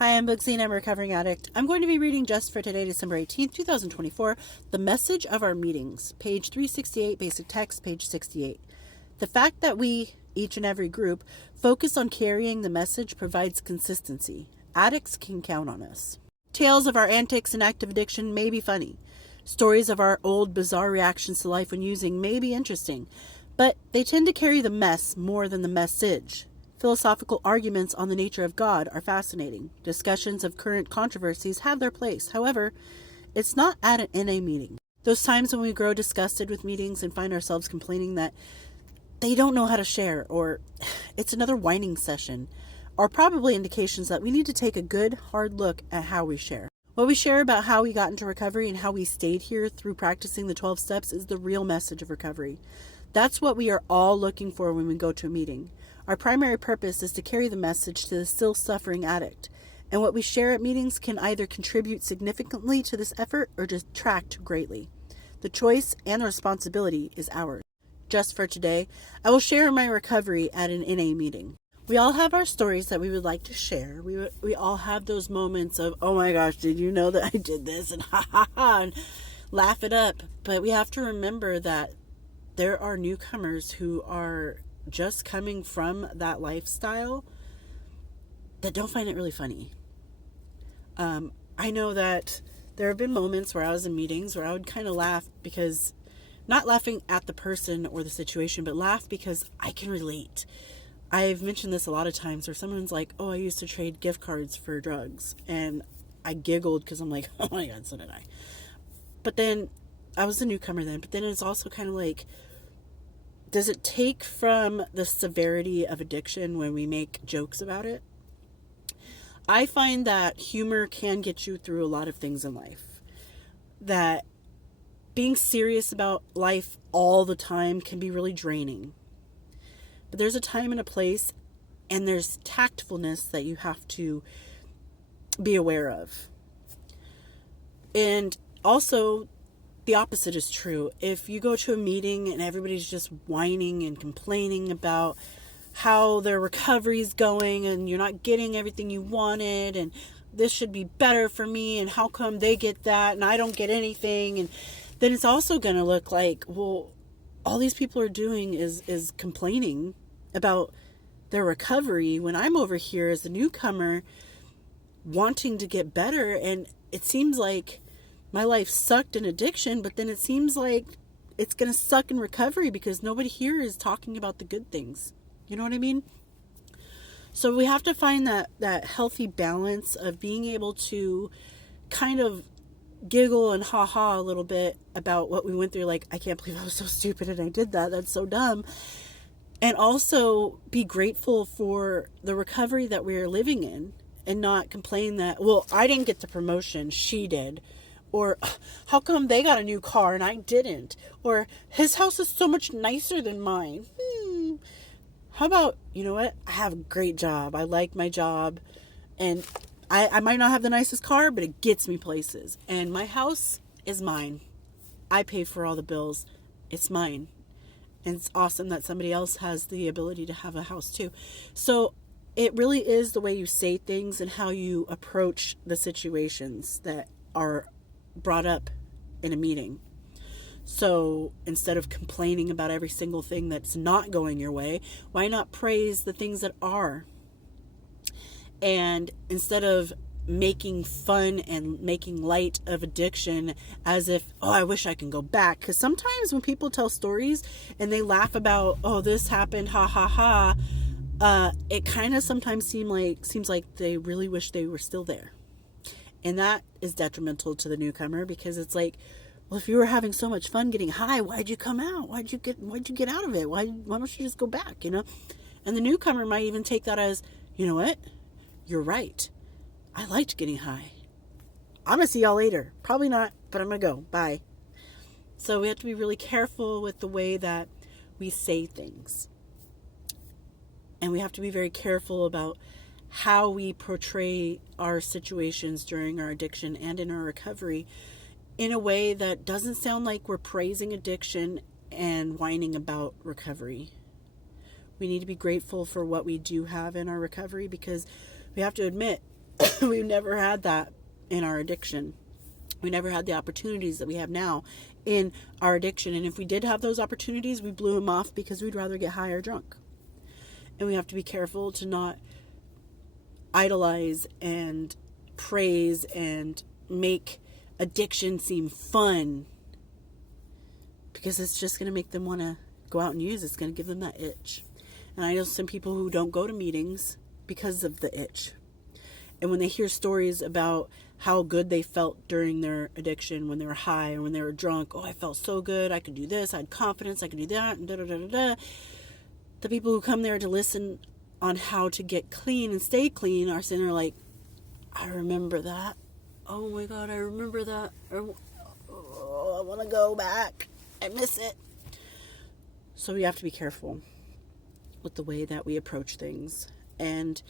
Hi, I'm Bugsy, I'm a recovering addict. I'm going to be reading just for today, December 18th, 2024, The Message of Our Meetings, page 368, basic text, page 68. The fact that we, each and every group, focus on carrying the message provides consistency. Addicts can count on us. Tales of our antics and active addiction may be funny. Stories of our old, bizarre reactions to life when using may be interesting, but they tend to carry the mess more than the message. Philosophical arguments on the nature of God are fascinating. Discussions of current controversies have their place. However, it's not at an NA meeting. Those times when we grow disgusted with meetings and find ourselves complaining that they don't know how to share, or it's another whining session, are probably indications that we need to take a good, hard look at how we share. What we share about how we got into recovery and how we stayed here through practicing the 12 steps is the real message of recovery. That's what we are all looking for when we go to a meeting. Our primary purpose is to carry the message to the still suffering addict, and what we share at meetings can either contribute significantly to this effort or detract greatly. The choice and the responsibility is ours. Just for today, I will share my recovery at an NA meeting. We all have our stories that we would like to share. We all have those moments of, oh my gosh, did you know that I did this? And ha ha ha, and laugh it up. But we have to remember that there are newcomers who are just coming from that lifestyle that don't find it really funny. I know that there have been moments where I was in meetings where I would kind of laugh because, not laughing at the person or the situation, but laugh because I can relate. I've mentioned this a lot of times where someone's like, oh, I used to trade gift cards for drugs. And I giggled because I'm like, oh my God, so did I. But then I was a newcomer then. But then it's also kind of like, does it take from the severity of addiction when we make jokes about it? I find that humor can get you through a lot of things in life. That being serious about life all the time can be really draining. But there's a time and a place, and there's tactfulness that you have to be aware of. And also, the opposite is true. If you go to a meeting and everybody's just whining and complaining about how their recovery is going and you're not getting everything you wanted and this should be better for me and how come they get that and I don't get anything, and then it's also going to look like, well, all these people are doing is complaining about their recovery when I'm over here as a newcomer wanting to get better, and it seems like my life sucked in addiction, but then it seems like it's going to suck in recovery because nobody here is talking about the good things. You know what I mean? So we have to find that healthy balance of being able to kind of giggle and ha-ha a little bit about what we went through. Like, I can't believe I was so stupid and I did that. That's so dumb. And also be grateful for the recovery that we are living in and not complain that, well, I didn't get the promotion, she did. Or, how come they got a new car and I didn't? Or, his house is so much nicer than mine. How about, you know what? I have a great job. I like my job. And I might not have the nicest car, but it gets me places. And my house is mine. I pay for all the bills. It's mine. And it's awesome that somebody else has the ability to have a house too. So it really is the way you say things and how you approach the situations that are brought up in a meeting. So instead of complaining about every single thing that's not going your way, why not praise the things that are? And instead of making fun and making light of addiction as if, oh, I wish I can go back. Because sometimes when people tell stories and they laugh about, oh, this happened, ha ha ha, it kind of sometimes seems like they really wish they were still there. And that is detrimental to the newcomer because it's like, well, if you were having so much fun getting high, why'd you come out? Why'd you get out of it? Why don't you just go back, you know? And the newcomer might even take that as, you know what? You're right. I liked getting high. I'm going to see y'all later. Probably not, but I'm going to go. Bye. So we have to be really careful with the way that we say things. And we have to be very careful about how we portray our situations during our addiction and in our recovery in a way that doesn't sound like we're praising addiction and whining about recovery. We need to be grateful for what we do have in our recovery because we have to admit We've never had that in our addiction. We never had the opportunities that we have now in our addiction. And if we did have those opportunities, we blew them off because we'd rather get high or drunk. And we have to be careful to not idolize and praise and make addiction seem fun, because it's just going to make them want to go out and use. It's going to give them that itch. And I know some people who don't go to meetings because of the itch. And when they hear stories about how good they felt during their addiction, when they were high or when they were drunk, oh, I felt so good, I could do this, I had confidence, I could do that, and da da da da da. The people who come there to listen on how to get clean and stay clean are sitting there like, I remember that. Oh my God, I remember that. Oh, I want to go back. I miss it. So we have to be careful with the way that we approach things. And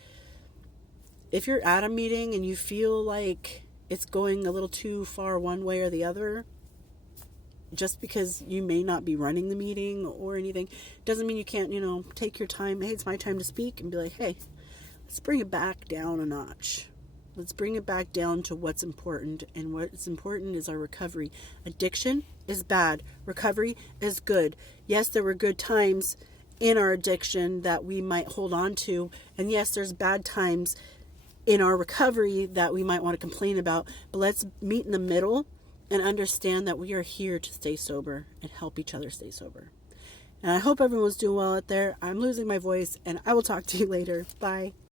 if you're at a meeting and you feel like it's going a little too far one way or the other, just because you may not be running the meeting or anything, doesn't mean you can't, take your time. Hey, it's my time to speak, and be like, hey, let's bring it back down a notch. Let's bring it back down to what's important. And what's important is our recovery. Addiction is bad. Recovery is good. Yes, there were good times in our addiction that we might hold on to. And yes, there's bad times in our recovery that we might want to complain about. But let's meet in the middle and understand that we are here to stay sober and help each other stay sober. And I hope everyone's doing well out there. I'm losing my voice, and I will talk to you later. Bye.